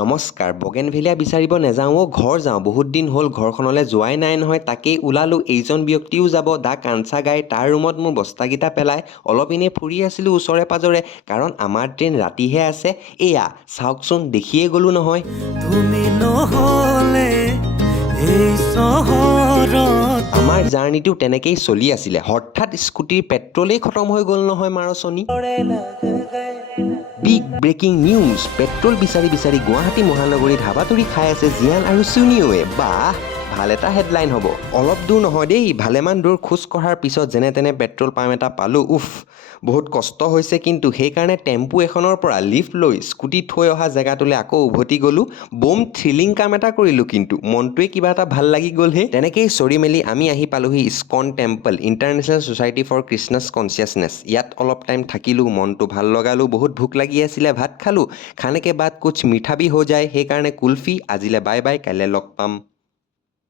নমস্কাৰ, বগেনভেলিয়া বিচাৰিব নেযাওঁ ঘৰ যাওঁ, বহুত দিন হ'ল ঘৰখনলৈ যোৱাই নাই নহয়, তাকেই ওলালোঁ। এইজন ব্যক্তিও যাব, দা কাঞ্চা গাই, তাৰ ৰুমত মোৰ বস্তাকেইটা পেলাই অলপ এনেই ফুৰি আছিলোঁ ওচৰে পাজৰে, কাৰণ আমাৰ ট্ৰেইন ৰাতিহে আছে। এয়া চাওকচোন, দেখিয়ে গ'লোঁ নহয়। তুমি নহ'লে এই চহৰত আমাৰ জাৰ্ণিটো তেনেকেই চলি আছিলে, হঠাৎ স্কুটিৰ পেট্ৰলেই খতম হৈ গ'ল নহয় মাৰচনি। বিগ ব্ৰেকিং নিউজ, পেট্ৰল বিচাৰি বিচাৰি গুৱাহাটী মহানগৰীত হাবাতৰি খাই আছে জিয়ান আৰু চুনিঅ'য়ে। বাহ, ভাল এটা হেডলাইন হ'ব। অলপ দূৰ নহয় দেই, ভালেমান দূৰ খোজ কঢ়াৰ পিছত যেনে তেনে পেট্ৰল পাম্প এটা পালোঁ। বহুত কষ্ট হৈছে, কিন্তু সেইকাৰণে টেম্পু এখনৰ পৰা লিফ্ট লৈ স্কুটি থৈ অহা জেগাটোলৈ আকৌ উভতি গ'লোঁ। বম থ্ৰিলিং কাম এটা কৰিলোঁ, কিন্তু মনটোৱে কিবা এটা ভাল লাগি গ'লহে। তেনেকেই চৰি মেলি আমি আহি পালোহি ISKCON temple, international society for Krishna's consciousness. ইয়াত অলপ টাইম থাকিলোঁ, মনটো ভাল লগালোঁ, বহুত ভোক লাগি আছিলে, ভাত খালোঁ। খানে কে বাদ কুছ মিঠা ভি হৈ যায়, সেইকাৰণে কুলফি। আজিলৈ বাই বাই, কাইলৈ লগ পাম।